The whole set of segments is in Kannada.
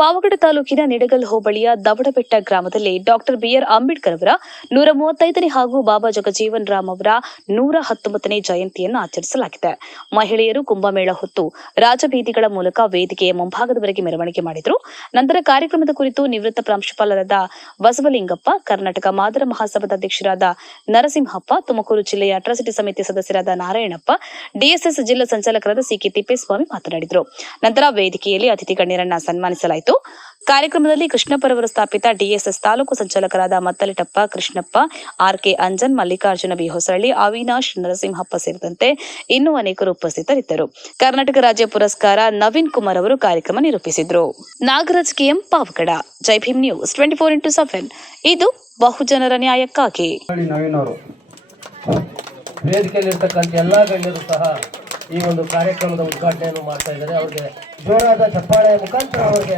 ಪಾವಗಡ ತಾಲೂಕಿನ ನಿಡಗಲ್ ಹೋಬಳಿಯ ದವಡಬೆಟ್ಟ ಗ್ರಾಮದಲ್ಲಿ ಡಾಕ್ಟರ್ ಬಿಆರ್ ಅಂಬೇಡ್ಕರ್ ಅವರ 135ನೇ ಹಾಗೂ ಬಾಬಾ ಜಗಜೀವನ್ ರಾಮ್ ಅವರ 119ನೇ ಜಯಂತಿಯನ್ನು ಆಚರಿಸಲಾಗಿದೆ. ಮಹಿಳೆಯರು ಕುಂಭಮೇಳ ಹೊತ್ತು ರಾಜಬೀದಿಗಳ ಮೂಲಕ ವೇದಿಕೆಯ ಮುಂಭಾಗದವರೆಗೆ ಮೆರವಣಿಗೆ ಮಾಡಿದರು. ನಂತರ ಕಾರ್ಯಕ್ರಮದ ಕುರಿತು ನಿವೃತ್ತ ಪ್ರಾಂಶುಪಾಲರಾದ ಬಸವಲಿಂಗಪ್ಪ, ಕರ್ನಾಟಕ ಮಾದರ ಮಹಾಸಭಾದ ಅಧ್ಯಕ್ಷರಾದ ನರಸಿಂಹಪ್ಪ, ತುಮಕೂರು ಜಿಲ್ಲೆಯ ಅಟ್ರಾಸಿಟಿ ಸಮಿತಿ ಸದಸ್ಯರಾದ ನಾರಾಯಣಪ್ಪ, ಡಿಎಸ್ಎಸ್ ಜಿಲ್ಲಾ ಸಂಚಾಲಕರಾದ ಸಿಕೆ ತಿಪ್ಪೇಸ್ವಾಮಿ ಮಾತನಾಡಿದರು. ನಂತರ ವೇದಿಕೆಯಲ್ಲಿ ಅತಿಥಿ ಗಣ್ಯರನ್ನ ಸನ್ಮಾನಿಸಲಾಯಿತು. ಕಾರ್ಯಕ್ರಮದಲ್ಲಿ ಕೃಷ್ಣಪ್ಪರವರು ಸ್ಥಾಪಿತ ಡಿಎಸ್ಎಸ್ ತಾಲೂಕು ಸಂಚಾಲಕರಾದ ಮತ್ತಲಿಟಪ್ಪ, ಕೃಷ್ಣಪ್ಪ, ಆರ್ಕೆ ಅಂಜನ್, ಮಲ್ಲಿಕಾರ್ಜುನ ಬಿ ಹೊಸಳ್ಳಿ, ಅವಿನಾಶ್, ನರಸಿಂಹಪ್ಪ ಸೇರಿದಂತೆ ಇನ್ನೂ ಅನೇಕರು ಉಪಸ್ಥಿತರಿದ್ದರು. ಕರ್ನಾಟಕ ರಾಜ್ಯ ಪುರಸ್ಕಾರ ನವೀನ್ ಕುಮಾರ್ ಅವರು ಕಾರ್ಯಕ್ರಮ ನಿರೂಪಿಸಿದರು. ನಾಗರಾಜ್ ಕೆಎಂ, ಪಾವಗಡ. ಜೈ ಭೀಮ್ ನ್ಯೂಸ್ 24x7 ಇದು ಬಹುಜನರ ನ್ಯಾಯಕ್ಕಾಗಿ. ವೇದಿಕೆಯಲ್ಲಿರ್ತಕ್ಕಂಥ ಎಲ್ಲಾ ಗಣ್ಯರು ಸಹ ಈ ಒಂದು ಕಾರ್ಯಕ್ರಮದ ಉದ್ಘಾಟನೆಯನ್ನು ಮಾಡ್ತಾ ಇದ್ದಾರೆ. ಅವರಿಗೆ ಜೋರಾದ ಚಪ್ಪಾಳೆಯ ಮುಖಾಂತರ ಅವರಿಗೆ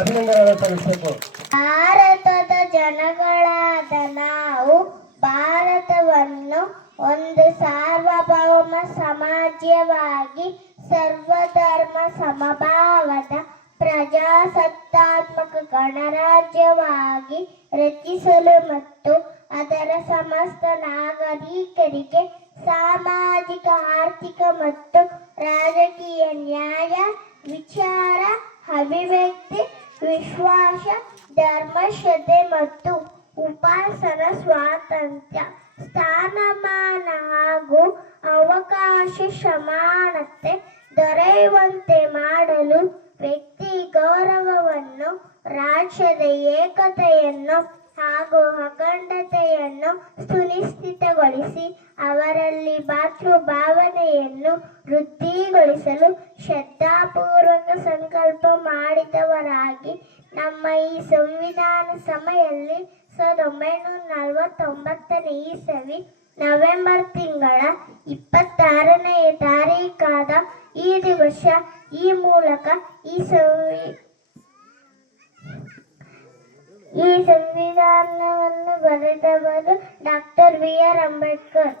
ಅಭಿನಂದನೆಗಳನ್ನು ಸಲ್ಲಿಸಬೇಕು. ಭಾರತದ ಜನಗಳಾದ ನಾವು ಭಾರತವನ್ನು ಒಂದು ಸಾರ್ವಭೌಮ ಸಮಾಜವಾಗಿ ಸರ್ವಧರ್ಮ ಸಮಭಾವದ ಪ್ರಜಾಸತ್ತಾತ್ಮಕ ಗಣರಾಜ್ಯವಾಗಿ ರಚಿಸಲು ಮತ್ತು ಅದರ ಸಮಸ್ತ ನಾಗರಿಕರಿಗೆ ಸಾಮಾಜಿಕ, ಆರ್ಥಿಕ ಮತ್ತು ರಾಜಕೀಯ ನ್ಯಾಯ, ವಿಚಾರ, ಅಭಿವ್ಯಕ್ತಿ, ವಿಶ್ವಾಸ, ಧರ್ಮಶ್ರದ್ಧೆ ಮತ್ತು ಉಪಾಸನಾ ಸ್ವಾತಂತ್ರ್ಯ, ಸ್ಥಾನಮಾನ ಹಾಗೂ ಅವಕಾಶ ಸಮಾನತೆ ದೊರೆಯುವಂತೆ ಮಾಡಲು, ವ್ಯಕ್ತಿ ಗೌರವವನ್ನು, ರಾಜ್ಯದ ಏಕತೆಯನ್ನು ಹಾಗೂ ಅಖಂಡತೆಯನ್ನು ಸುನಿಶ್ಚಿತಗೊಳಿಸಿ ಅವರಲ್ಲಿ ಭಾವನೆಯನ್ನು ವೃದ್ಧಿಗೊಳಿಸಲು ಶ್ರದ್ಧಾಪೂರ್ವಕ ಸಂಕಲ್ಪ ಮಾಡಿದವರಾಗಿ ನಮ್ಮ ಈ ಸಂವಿಧಾನ ಸಭೆಯಲ್ಲಿ 1949ನೇ ಇಸವಿ ನವೆಂಬರ್ ತಿಂಗಳ 26ನೇ ತಾರೀಖಾದ ಈ ದಿವಸ ಈ ಮೂಲಕ ಈ ಸಂವಿಧಾನವನ್ನು ಬರೆದವರು ಡಾಕ್ಟರ್ ಬಿಆರ್ ಅಂಬೇಡ್ಕರ್.